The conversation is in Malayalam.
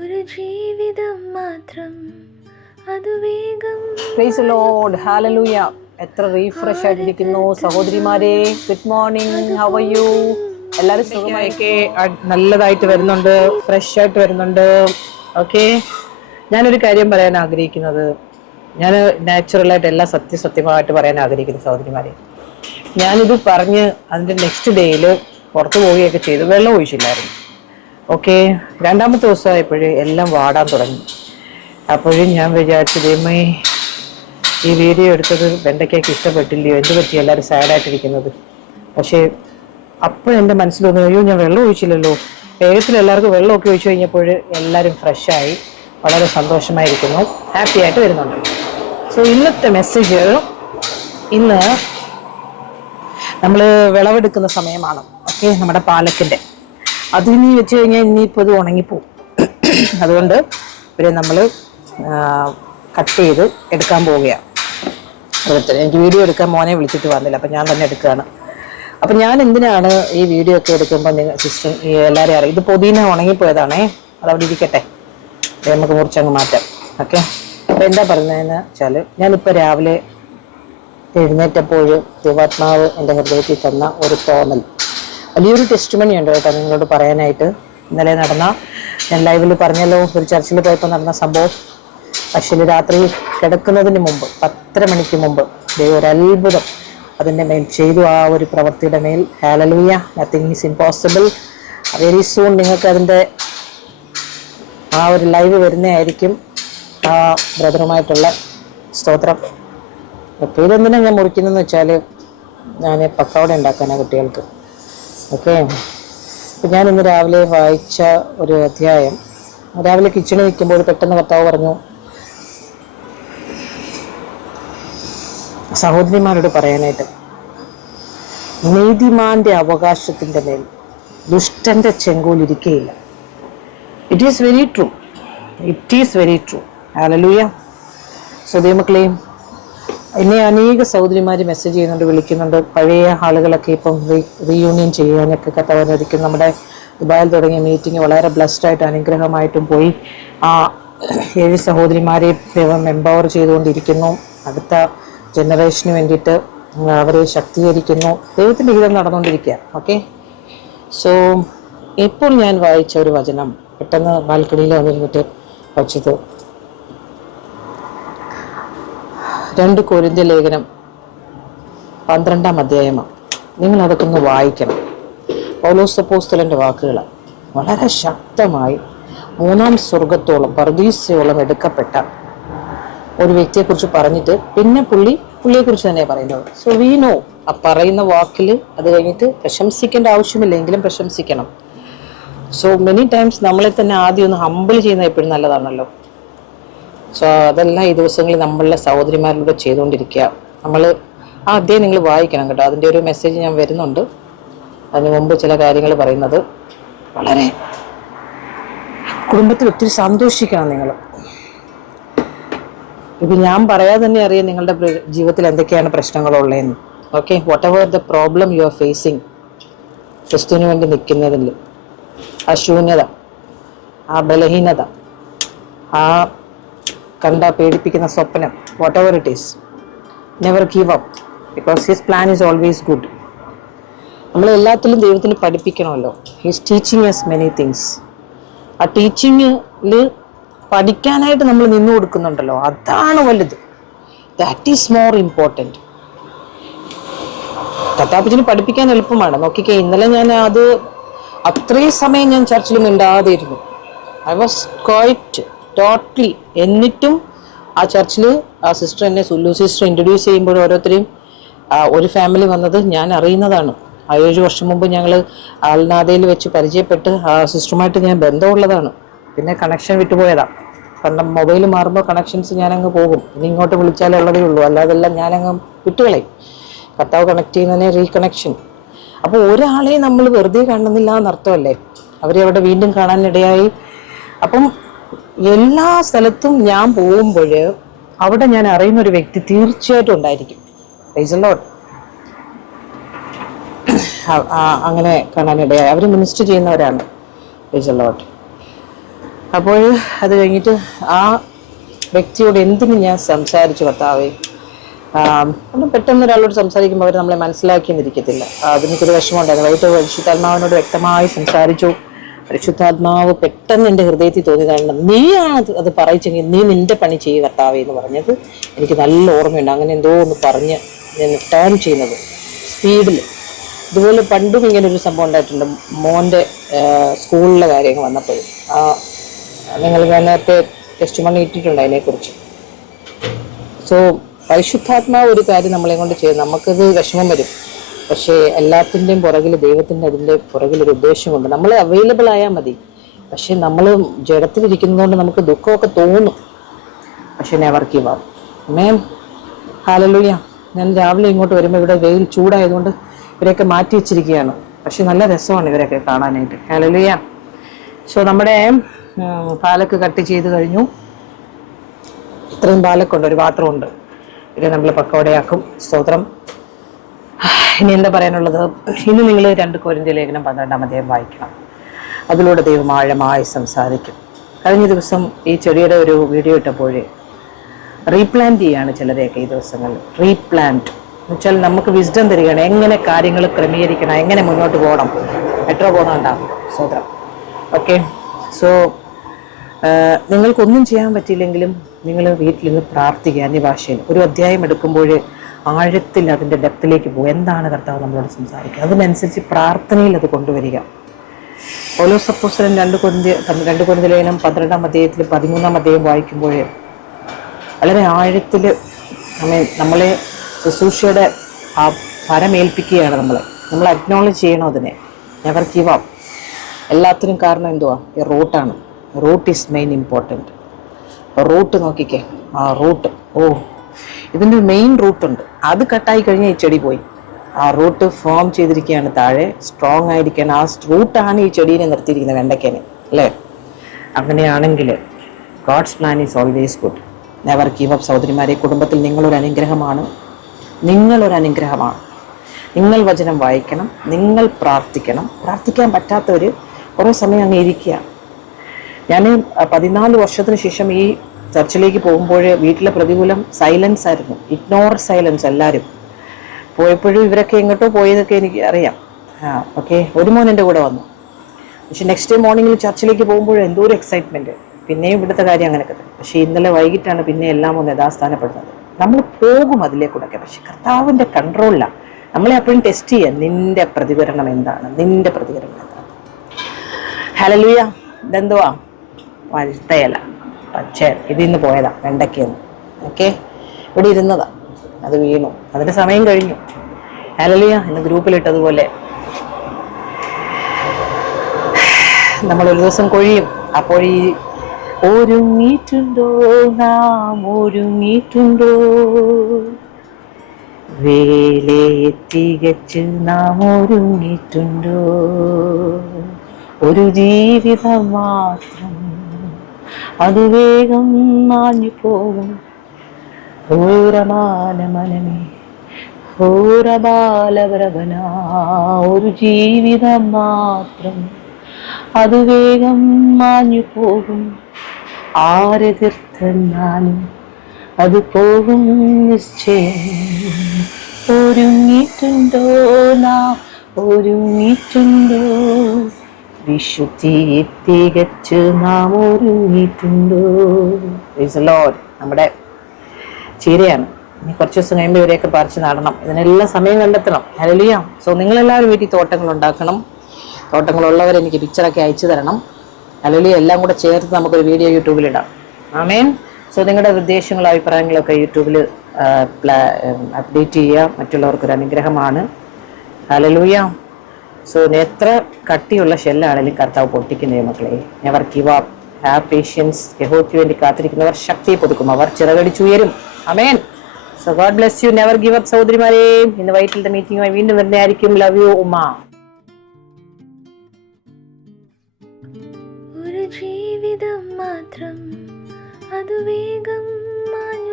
ഒരു ജീവിതം മാത്രം അത് വേഗം. Praise the Lord, hallelujah. എത്ര റീഫ്രഷ് ആയിട്ടിരിക്കുന്നു സഹോദരിമാരെ. Good morning, how are you? എല്ലാവരും സുഖമായിക്കെ നല്ലതായിട്ട് വരുന്നുണ്ട്, ഫ്രഷ് ആയിട്ട് വരുന്നുണ്ട്. ഓക്കെ, ഞാനൊരു കാര്യം പറയാൻ ആഗ്രഹിക്കുന്നത്, ഞാൻ നാച്ചുറലായിട്ട് എല്ലാം സത്യമായിട്ട് പറയാൻ ആഗ്രഹിക്കുന്നു സഹോദരിമാരെ. ഞാനിത് പറഞ്ഞ് അതിൻ്റെ നെക്സ്റ്റ് ഡേയിൽ പുറത്ത് പോവുകയൊക്കെ ചെയ്തു, വെള്ളം ഒഴിച്ചില്ലായിരുന്നു. ഓക്കെ, രണ്ടാമത്തെ ദിവസമായപ്പോഴേ എല്ലാം വാടാൻ തുടങ്ങി. അപ്പോഴും ഞാൻ വിചാരിച്ചു, ദൈവമേ ഈ വീഡിയോ എടുത്തത് വെണ്ടയ്ക്കൊക്കെ ഇഷ്ടപ്പെട്ടില്ലയോ, എന്ത് പറ്റി എല്ലാവരും സാഡായിട്ടിരിക്കുന്നത്. പക്ഷേ അപ്പോൾ എൻ്റെ മനസ്സിൽ വന്നു, അയ്യോ ഞാൻ വെള്ളം ഒഴിച്ചില്ലല്ലോ. വേഗത്തിൽ എല്ലാവർക്കും വെള്ളമൊക്കെ ഒഴിച്ചു കഴിഞ്ഞപ്പോൾ എല്ലാവരും ഫ്രഷായി വളരെ സന്തോഷമായിരിക്കുന്നു, ഹാപ്പി ആയിട്ട് വരുന്നുണ്ട്. സോ ഇന്നത്തെ മെസ്സേജ്, ഇന്ന് നമ്മൾ വിളവെടുക്കുന്ന സമയമാണ്. ഓക്കെ, നമ്മുടെ പാലക്കിൻ്റെ അതിനി വെച്ച് കഴിഞ്ഞാൽ ഇനിയിപ്പോൾ ഇത് ഉണങ്ങിപ്പോവും. അതുകൊണ്ട് ഇവരെ നമ്മൾ കട്ട് ചെയ്ത് എടുക്കാൻ പോവുകയാണ്. എനിക്ക് വീഡിയോ എടുക്കാൻ മോനെ വിളിച്ചിട്ട് വന്നില്ല, അപ്പം ഞാൻ തന്നെ എടുക്കുകയാണ്. അപ്പം ഞാൻ എന്തിനാണ് ഈ വീഡിയോ ഒക്കെ എടുക്കുമ്പോൾ നിങ്ങൾ സിസ്റ്റം എല്ലാവരും അറിയാം. ഇത് പുതിന ഉണങ്ങിപ്പോയതാണേ, അതവിടെ ഇരിക്കട്ടെ, നമുക്ക് മുറിച്ചങ്ങ് മാറ്റാം. ഓക്കെ, അപ്പോൾ എന്താ പറയുന്നതെന്ന് വെച്ചാൽ, ഞാനിപ്പോൾ രാവിലെ എഴുന്നേറ്റപ്പോൾ ദൈവാത്മാവ് എൻ്റെ ഹൃദയത്തിൽ തന്ന ഒരു തോന്നൽ, വലിയൊരു ടെസ്റ്റിമണി ഉണ്ട് കേട്ടോ നിങ്ങളോട് പറയാനായിട്ട്. ഇന്നലെ നടന്ന, ഞാൻ ലൈവിൽ പറഞ്ഞല്ലോ, ഒരു ചർച്ചിൽ പോയപ്പോൾ നടന്ന സംഭവം. പക്ഷേ രാത്രി കിടക്കുന്നതിന് മുമ്പ് 10:30 മണിക്ക് മുമ്പ് ദൈവം ഒരു അത്ഭുതം അതിൻ്റെ മേൽ ചെയ്തു, ആ ഒരു പ്രവൃത്തിയുടെ മേൽ. Hallelujah, nothing is impossible. Very soon നിങ്ങൾക്ക് അതിൻ്റെ ആ ഒരു ലൈവ് വരുന്നതായിരിക്കും, ആ ബ്രദറുമായിട്ടുള്ള സ്തോത്രം. അപ്പോൾ ഇതെന്തിനാണ് ഞാൻ മുറിക്കുന്നതെന്ന് വെച്ചാൽ, ഞാൻ പക്കവട ഉണ്ടാക്കാനാണ് കുട്ടികൾക്ക്. ഓക്കെ, അപ്പം ഞാൻ ഇന്ന് രാവിലെ വായിച്ച ഒരു അധ്യായം, രാവിലെ കിച്ചണിൽ നിൽക്കുമ്പോൾ പെട്ടെന്ന് കർത്താവ് പറഞ്ഞു, സഹോദരിമാരോട് പറയാനായിട്ട്, നീതിമാന്റെ അവകാശത്തിൻ്റെ മേൽ ദുഷ്ടന്റെ ചെങ്കോലിരിക്കുകയില്ല. It is very true, it is very true. Hallelujah. സ്വദൈവമക്കളെയും എന്നെ അനേക സഹോദരിമാർ മെസ്സേജ് ചെയ്യുന്നുണ്ട്, വിളിക്കുന്നുണ്ട്. പഴയ ആളുകളൊക്കെ ഇപ്പം റീയൂണിയൻ ചെയ്യാനൊക്കെ കർത്താവിനൊരിക്കും. നമ്മുടെ ദുബായിൽ തുടങ്ങിയ മീറ്റിംഗ് വളരെ ബ്ലസ്ഡായിട്ട് അനുഗ്രഹമായിട്ടും പോയി. ആ 7 സഹോദരിമാരെ ദൈവം എംപവർ ചെയ്തുകൊണ്ടിരിക്കുന്നു. അടുത്ത ജനറേഷന് വേണ്ടിയിട്ട് അവരെ ശക്തീകരിക്കുന്നു. ദൈവത്തിൻ്റെ ഹിതം നടന്നുകൊണ്ടിരിക്കുക. ഓക്കെ, സോ ഇപ്പോൾ ഞാൻ വായിച്ച ഒരു വചനം പെട്ടെന്ന് ബാൽക്കണിയിൽ വന്നിരുന്നിട്ട് വച്ചത്, 2 കൊരിന്ത്യർ ലേഖനം 12-ാം അധ്യായമാണ്. നിങ്ങളതൊക്കെ ഒന്ന് വായിക്കണം. പൗലോസ് അപ്പോസ്തലൻ്റെ വാക്കുകൾ വളരെ ശക്തമായി 3-ാം സ്വർഗത്തോളം പർദീസയോളം എടുക്കപ്പെട്ട ഒരു വ്യക്തിയെക്കുറിച്ച് പറഞ്ഞിട്ട് പിന്നെ പുള്ളിയെക്കുറിച്ച് തന്നെ പറയുന്നത്. സോ വി നോ, ആ പറയുന്ന വാക്കിൽ അത് കഴിഞ്ഞിട്ട് പ്രശംസിക്കേണ്ട ആവശ്യമില്ലെങ്കിലും പ്രശംസിക്കണം. സോ മെനി ടൈംസ് നമ്മളെ തന്നെ ആദ്യം ഒന്ന് ഹമ്പിൾ ചെയ്യുന്നത് എപ്പോഴും നല്ലതാണല്ലോ. സോ അതെല്ലാം ഈ ദിവസങ്ങളിൽ നമ്മളുടെ സഹോദരിമാരിലൂടെ ചെയ്തുകൊണ്ടിരിക്കുക. നമ്മൾ ആ അധ്യായം നിങ്ങൾ വായിക്കണം കേട്ടോ. അതിൻ്റെ ഒരു മെസ്സേജ് ഞാൻ വരുന്നുണ്ട്. അതിന് മുമ്പ് ചില കാര്യങ്ങൾ പറയുന്നത്, വളരെ കുടുംബത്തിൽ ഒത്തിരി സന്തോഷിക്കണം നിങ്ങൾ. ഇപ്പം ഞാൻ പറയാതെ തന്നെ അറിയാം നിങ്ങളുടെ ജീവിതത്തിൽ എന്തൊക്കെയാണ് പ്രശ്നങ്ങളുള്ളതെന്ന്. Okay, whatever the problem you are facing, ക്രിസ്തുവിന് വേണ്ടി നിൽക്കുന്നതിൽ ആ ശൂന്യത, ആ ബലഹീനത, ആ കണ്ട പേടിപ്പിക്കുന്ന സ്വപ്നം, whatever it is, never give up, because his plan is always good. നമ്മൾ എല്ലാത്തിലും ദൈവത്തിന് പഠിപ്പിക്കണമല്ലോ. His teaching is many things. ആ ടീച്ചിങ്ങിൽ പഠിക്കാനായിട്ട് നമ്മൾ നിന്നു കൊടുക്കുന്നുണ്ടല്ലോ, അതാണ് വലുത്. That is more important. കത്താപ്പച്ചന് പഠിപ്പിക്കാൻ എളുപ്പമാണ്. നോക്കിക്കേ, ഇന്നലെ ഞാൻ അത് അത്രയും സമയം ഞാൻ ചർച്ചിൽ മിണ്ടാതെ ഇരുന്നു. I was quite totally. എന്നിട്ടും ആ ചർച്ചിൽ ആ സിസ്റ്റർ എന്നെ, സുല്ലു സിസ്റ്റർ ഇൻട്രൊഡ്യൂസ് ചെയ്യുമ്പോൾ ഓരോരുത്തരെയും ഒരു ഫാമിലി വന്നത് ഞാൻ അറിയുന്നതാണ്. 7 വർഷം മുമ്പ് ഞങ്ങൾ ആൽനാദയിൽ വെച്ച് പരിചയപ്പെട്ട് ആ സിസ്റ്ററുമായിട്ട് ഞാൻ ബന്ധമുള്ളതാണ്. പിന്നെ കണക്ഷൻ വിട്ടുപോയതാണ്. കാരണം മൊബൈൽ മാറുമ്പോൾ കണക്ഷൻസ് ഞാനങ്ങ് പോകും. ഇനി ഇങ്ങോട്ട് വിളിച്ചാലേ ഉള്ളതേ ഉള്ളൂ, അല്ലാതെല്ലാം ഞാനങ്ങ് വിട്ടുകളയും. കർത്താവ് കണക്ട് ചെയ്യുന്നതിനെ റീകണക്ഷൻ. അപ്പോൾ ഒരാളെ നമ്മൾ വെറുതെ കാണുന്നില്ല എന്നർത്ഥമല്ലേ, അവരെ അവിടെ വീണ്ടും കാണാനിടയായി. അപ്പം എല്ലാ സ്ഥലത്തും ഞാൻ പോകുമ്പോൾ അവിടെ ഞാൻ അറിയുന്ന ഒരു വ്യക്തി തീർച്ചയായിട്ടും ഉണ്ടായിരിക്കും. Praise the Lord. അങ്ങനെ കാണാനിടയായി. അവർ മിനിസ്റ്റർ ചെയ്യുന്നവരാണ്. Praise the Lord. അപ്പോൾ അത് കഴിഞ്ഞിട്ട് ആ വ്യക്തിയോട് എന്തിനു ഞാൻ സംസാരിച്ചു കർത്താവേ. ഒന്ന് പെട്ടെന്ന് ഒരാളോട് സംസാരിക്കുമ്പോൾ അവർ നമ്മളെ മനസ്സിലാക്കിയെന്നിരിക്കത്തില്ല. അതെനിക്കൊരു വിഷമമുണ്ടായിരുന്നു. വൈകിട്ട് പരിശുദ്ധാത്മാവിനോട് വ്യക്തമായി സംസാരിച്ചു. പരിശുദ്ധാത്മാവ് പെട്ടെന്ന് എൻ്റെ ഹൃദയത്തിൽ തോന്നിയതാണ്, നീയാണ് അത് പറയിച്ചെങ്കിൽ നീ നിന്റെ പണി ചെയ്യുക കർത്താവേ എന്ന് പറഞ്ഞത് എനിക്ക് നല്ല ഓർമ്മയുണ്ട്. അങ്ങനെ എന്തോ ഒന്ന് പറഞ്ഞ് ഞാൻ ടേൺ ചെയ്യുന്നത് സ്പീഡിൽ. ഇതുപോലെ പണ്ടും ഇങ്ങനൊരു സംഭവം ഉണ്ടായിട്ടുണ്ട്. മോൻ്റെ സ്കൂളിലെ കാര്യങ്ങൾ വന്നപ്പോഴും ഞാൻ നേരത്തെ ടെസ്റ്റ് മണി ഇട്ടിട്ടുണ്ട് അതിനെക്കുറിച്ച്. സോ പരിശുദ്ധാത്മാവ് ഒരു കാര്യം നമ്മളെ കൊണ്ട് ചെയ്യും, നമുക്കത് വിഷമം വരും. പക്ഷേ എല്ലാത്തിൻ്റെയും പുറകിൽ ദൈവത്തിൻ്റെ അതിൻ്റെ പുറകിലൊരു ഉദ്ദേശമുണ്ട്. നമ്മൾ അവൈലബിൾ ആയാൽ മതി. പക്ഷെ നമ്മൾ ജഡത്തിലിരിക്കുന്നതുകൊണ്ട് നമുക്ക് ദുഃഖമൊക്കെ തോന്നും. പക്ഷെ നെവർ ഗിവ് അപ്പ്. ആമേൻ. ഹല്ലേലൂയ. ഞാൻ രാവിലെ ഇങ്ങോട്ട് വരുമ്പോൾ ഇവിടെ വെയിൽ ചൂടായതുകൊണ്ട് ഇവരെയൊക്കെ മാറ്റി വെച്ചിരിക്കുകയാണ്. പക്ഷെ നല്ല രസമാണ് ഇവരൊക്കെ കാണാനായിട്ട്. ഹല്ലേലൂയ. സോ നമ്മുടെ പാലൊക്കെ കട്ട് ചെയ്ത് കഴിഞ്ഞു. ഇത്രയും പാലൊക്കെ ഉണ്ട്, ഒരു പാത്രമുണ്ട്. ഇത് നമ്മൾ പക്കവടയാക്കും. സ്തോത്രം. ഇനി എന്താ പറയാനുള്ളത്? ഇന്ന് നിങ്ങൾ 2 കൊരിന്ത്യർ ലേഖനം 12-ാം അധ്യായം വായിക്കണം. അതിലൂടെ ദൈവം ആഴമായി സംസാരിക്കും. കഴിഞ്ഞ ദിവസം ഈ ചെടിയുടെ ഒരു വീഡിയോ ഇട്ടപ്പോഴേ റീപ്ലാന്റ് ചെയ്യാണ് ചിലരെയൊക്കെ ഈ ദിവസങ്ങളിൽ. റീപ്ലാന്റ് എന്ന് വെച്ചാൽ നമുക്ക് വിസ്ഡം തരികയാണ്, എങ്ങനെ കാര്യങ്ങൾ ക്രമീകരിക്കണം, എങ്ങനെ മുന്നോട്ട് പോകണം. മെട്രോ പോകുന്നുണ്ടാകും. സ്തോത്രം. ഓക്കെ. സോ നിങ്ങൾക്കൊന്നും ചെയ്യാൻ പറ്റിയില്ലെങ്കിലും നിങ്ങൾ വീട്ടിലിരുന്ന് പ്രാർത്ഥിക്കുക. അന്യഭാഷയിൽ ഒരു അധ്യായം എടുക്കുമ്പോൾ ആഴത്തിൽ അതിൻ്റെ ഡെപ്തിലേക്ക് പോകും. എന്താണ് കർത്താവ് നമ്മളോട് സംസാരിക്കുക, അതിനനുസരിച്ച് പ്രാർത്ഥനയിൽ അത് കൊണ്ടുവരിക. പൗലോസ് അപ്പോസ്തലൻ 2 കൊരിന്ത്യർ ലേഖനം 12-ാം അധ്യായത്തിൽ 13-ാം അധ്യായം വായിക്കുമ്പോൾ വളരെ ആഴത്തിൽ നമ്മളെ ശുശ്രൂഷയുടെ ആ ഫലമേൽപ്പിക്കുകയാണ്. നമ്മൾ അക്നോളജ് ചെയ്യണം അതിനെ. Never give up. എല്ലാത്തിനും കാരണം എന്തുവാ? ഈ റൂട്ടാണ്. Root is main important. Root നോക്കിക്കേ, ആ റൂട്ട്, ഇതിൻ്റെ മെയിൻ റൂട്ടുണ്ട്. അത് കട്ടായി കഴിഞ്ഞാൽ ഈ ചെടി പോയി. ആ റൂട്ട് ഫോം ചെയ്തിരിക്കുകയാണ് താഴെ, സ്ട്രോങ് ആയിരിക്കുകയാണ്. ആ റൂട്ടാണ് ഈ ചെടീനെ നിർത്തിയിരിക്കുന്നത്, വെണ്ടയ്ക്കേനെ, അല്ലേ? അങ്ങനെയാണെങ്കിൽ God's plan is always good. Never give up. സഹോദരിമാരെ, കുടുംബത്തിൽ നിങ്ങളൊരു അനുഗ്രഹമാണ്. നിങ്ങൾ വചനം വായിക്കണം, നിങ്ങൾ പ്രാർത്ഥിക്കണം. പ്രാർത്ഥിക്കാൻ പറ്റാത്തവർ കുറേ സമയം അങ്ങ് ഇരിക്കുക. ഞാൻ 14 വർഷത്തിന് ശേഷം ഈ ചർച്ചിലേക്ക് പോകുമ്പോൾ വീട്ടിലെ പ്രതികൂലം സൈലൻസ് ആയിരുന്നു. Ignore silence. എല്ലാവരും പോയപ്പോഴും ഇവരൊക്കെ എങ്ങോട്ടോ പോയതൊക്കെ എനിക്ക് അറിയാം. ഓക്കെ. ഒരു മോൻ എൻ്റെ കൂടെ വന്നു. പക്ഷെ നെക്സ്റ്റ് ഡേ മോർണിംഗിൽ ചർച്ചിലേക്ക് പോകുമ്പോൾ എന്തോ ഒരു എക്സൈറ്റ്മെൻറ്റ്. പിന്നെയും ഇവിടുത്തെ കാര്യം അങ്ങനെയൊക്കെ തന്നെ. പക്ഷേ ഇന്നലെ വൈകിട്ടാണ് പിന്നെ എല്ലാം ഒന്ന് യഥാസ്ഥാനപ്പെടുന്നത്. നമ്മൾ പോകും അതിലേക്കൂടൊക്കെ, പക്ഷെ കർത്താവിൻ്റെ കൺട്രോളിലാണ്. നമ്മളെ അപ്പോഴും ടെസ്റ്റ് ചെയ്യാം. നിന്റെ പ്രതികരണം എന്താണ്? ഹല്ലേലൂയ. ഇതെന്തുവാ? വഴുത്തയില, പക്ഷേ ഇതിന്ന് പോയതാ, വെണ്ടയ്ക്കൊന്നും. ഓക്കെ. ഇവിടെ ഇരുന്നതാ, അത് വീണു, അതിൻ്റെ സമയം കഴിഞ്ഞു. ഹല്ലേലൂയ. ഇന്ന് ഗ്രൂപ്പിലിട്ടതുപോലെ നമ്മളൊരു ദിവസം കൊഴിയും. അപ്പോൾ ഈ ഒരുങ്ങിയിട്ടുണ്ടോ നാം, ഒരുങ്ങിയിട്ടുണ്ടോ, വേലയെ തികച്ച് നാം ഒരുങ്ങിയിട്ടുണ്ടോ, ഒരു ജീവിതം മാത്രം അത് വേഗം മാഞ്ഞു പോകും. ഹോരമാല മനമേ ഹോരബാലവരവന, ഒരു ജീവിതം മാത്രം അത് വേഗം മാഞ്ഞു പോകും. ആരെതിർത്താലും അത് പോകും നിശ്ചയം. ഒരുങ്ങിയിട്ടുണ്ടോ നാം, ഒരുങ്ങിയിട്ടുണ്ടോ, വിശുദ്ധിയെ തികച്ച് നാം ഒരുങ്ങിയിട്ടുണ്ടോ. Praise the Lord. നമ്മുടെ ചീരയാണ്. ഇനി കുറച്ച് ദിവസം കഴിയുമ്പോൾ ഇവരെയൊക്കെ പറിച്ച് നടണം. ഇതിനെല്ലാം സമയം കണ്ടെത്തണം. ഹല്ലേലൂയ. സോ നിങ്ങളെല്ലാവരും വീട്ടിൽ തോട്ടങ്ങൾ ഉണ്ടാക്കണം. തോട്ടങ്ങളുള്ളവർ എനിക്ക് പിക്ചറൊക്കെ അയച്ചു തരണം. ഹല്ലേലൂയ. എല്ലാം കൂടെ ചേർത്ത് നമുക്കൊരു വീഡിയോ യൂട്യൂബിലിടാം. ആമേൻ. സോ നിങ്ങളുടെ നിർദ്ദേശങ്ങളും അഭിപ്രായങ്ങളൊക്കെ യൂട്യൂബിൽ അപ്ഡേറ്റ് ചെയ്യുക. മറ്റുള്ളവർക്കൊരു അനുഗ്രഹമാണ്. ഹല്ലേലൂയ. സോ എത്ര കട്ടിയുള്ള ഷെല്ലാണെങ്കിലും കർത്താവ് പൊട്ടിക്കുന്നേ മക്കളെ. Never give up. Have patience. യഹോവയ്ക്ക് വേണ്ടി കാത്തിരിക്കുന്നവർ ശക്തി പുതുക്കും, അവർ ചിറകടിച്ചുയരും. Amen. So God bless you. Never give up സഹോദരിമാരെ. ഇന്ന് വൈകിട്ടത്തെ മീറ്റിംഗുമായി വീണ്ടും വരുന്നതായിരിക്കും. ലവ് യു ഉമ്മ. ഒരു ജീവിതം മാത്രം അത് വേഗം